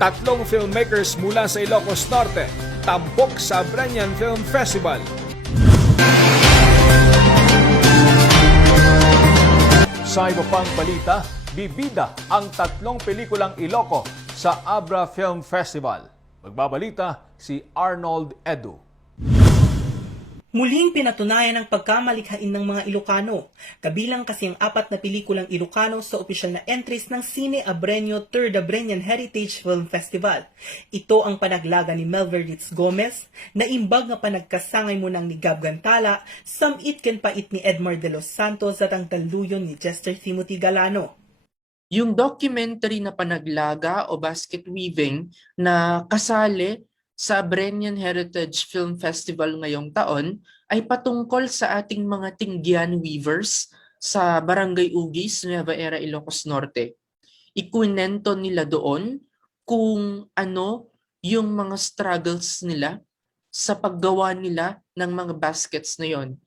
Tatlong filmmakers mula sa Ilocos Norte, tampok sa Abreñan Film Festival. Sa iba pang balita, bibida ang tatlong pelikulang Iloco sa Abra Film Festival. Magbabalita si Arnold Edu. Muling pinatunayan ang pagkamalikhain ng mga Ilocano, kabilang kasi ang 4 na pelikulang Ilocano sa opisyal na entries ng Cine Abreño 3rd Abreñan Heritage Film Festival. Ito ang panaglaga ni Melver Ritz Gomez, na imbag nga panagkasangay mo ng ni Gab Gantala, samit ken pait ni Edmar de los Santos at ang taluyon ni Jester Timothy Galano. Yung documentary na panaglaga o basket weaving na kasali sa Abreñan Heritage Film Festival ngayong taon ay patungkol sa ating mga Tinggian weavers sa Barangay Ugis, Nueva Ecija, Ilocos Norte. Ikwinento nila doon kung ano yung mga struggles nila sa paggawa nila ng mga baskets na yon.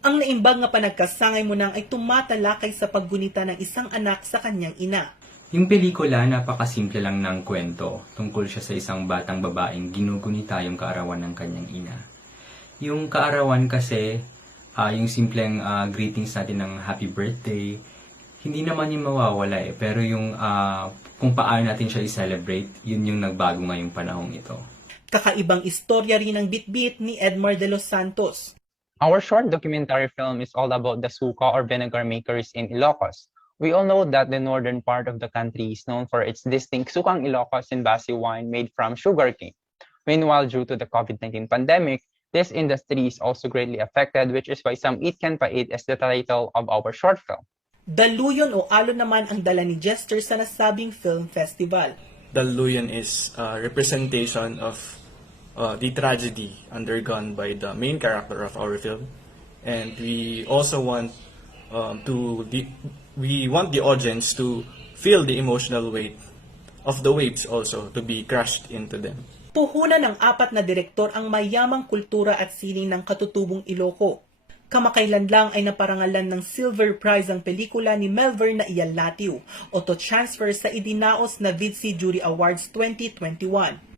Ang naimbag nga panagkasangay mo nang ay tumatalakay sa paggunita ng isang anak sa kanyang ina. Yung pelikula, napakasimple lang ng kwento. Tungkol siya sa isang batang babaeng ginugunita yung kaarawan ng kanyang ina. Yung kaarawan kasi, yung simpleng greetings natin ng happy birthday, hindi naman yung mawawala eh. Pero yung kung paano natin siya i-celebrate, yun yung nagbago ngayong panahong ito. Kakaibang istorya rin ang bitbit ni Edmar de los Santos. Our short documentary film is all about the suka or vinegar makers in Ilocos. We all know that the northern part of the country is known for its distinct Sukang Ilocos and Basi wine made from sugarcane. Meanwhile, due to the COVID-19 pandemic, this industry is also greatly affected, which is why some Eat Can Pa Eat is the title of our short film. Daluyon o alon naman ang dala ni Jester sa nasabing film festival. Daluyan is a representation of the tragedy undergone by the main character of our film, and we also want we want the audience to feel the emotional weight of the waves also to be crushed into them. Puhunan ng 4 na direktor ang mayamang kultura at sining ng katutubong Iloco. Kamakailan lang ay naparangalan ng Silver Prize ang pelikula ni Melver na Iyalatiu o to transfer sa idinaos na VIDSI Jury Awards 2021.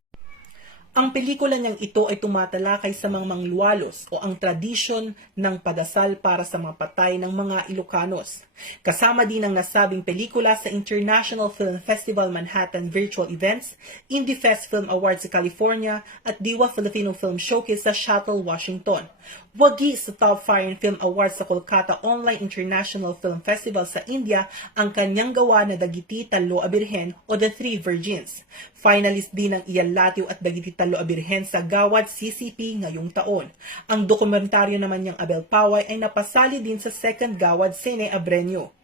Ang pelikula niyang ito ay tumatalakay sa mga mangluwalos o ang tradisyon ng padasal para sa mga patay ng mga Ilocanos. Kasama din ang nasabing pelikula sa International Film Festival Manhattan Virtual Events, Indie Fest Film Awards sa California at Diwa Filipino Film Showcase sa Seattle, Washington. Wagi sa Top Foreign Film Awards sa Kolkata Online International Film Festival sa India ang kanyang gawa na Dagiti Talo a Birhen o The Three Virgins. Finalist din ang Iyalatiu at Dagiti Talo a Birhen sa Gawad CCP ngayong taon. Ang dokumentaryo naman niyang Abel Paway ay napasali din sa Second Gawad Cine Abreño.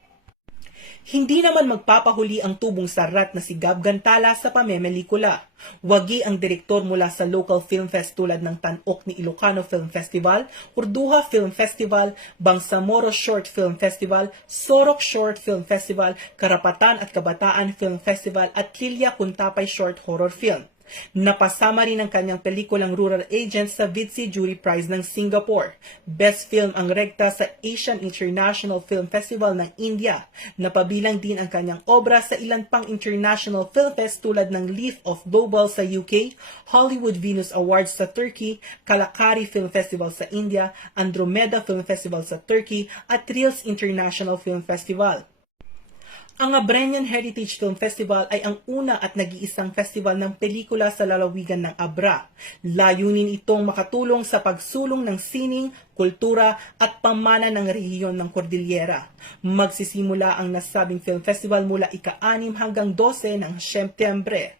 Hindi naman magpapahuli ang tubong sarat na si Gab Gantala sa pamemelikula. Wagi ang direktor mula sa local film fest tulad ng Tanok ni Ilocano Film Festival, Urduha Film Festival, Bangsamoro Short Film Festival, Sorok Short Film Festival, Karapatan at Kabataan Film Festival at Lilia Kuntapay Short Horror Film. Napasama rin ang kanyang pelikulang Rural Agent sa VIDSI Jury Prize ng Singapore. Best Film ang rekta sa Asian International Film Festival ng India. Napabilang din ang kanyang obra sa ilan pang international film fest tulad ng Leaf of Global sa UK, Hollywood Venus Awards sa Turkey, Kalakari Film Festival sa India, Andromeda Film Festival sa Turkey at Reels International Film Festival. Ang Abreñan Heritage Film Festival ay ang una at nag-iisang festival ng pelikula sa lalawigan ng Abra. Layunin itong makatulong sa pagsulong ng sining, kultura at pamana ng rehiyon ng Cordillera. Magsisimula ang nasabing film festival mula ika-6 hanggang 12 ng Setyembre.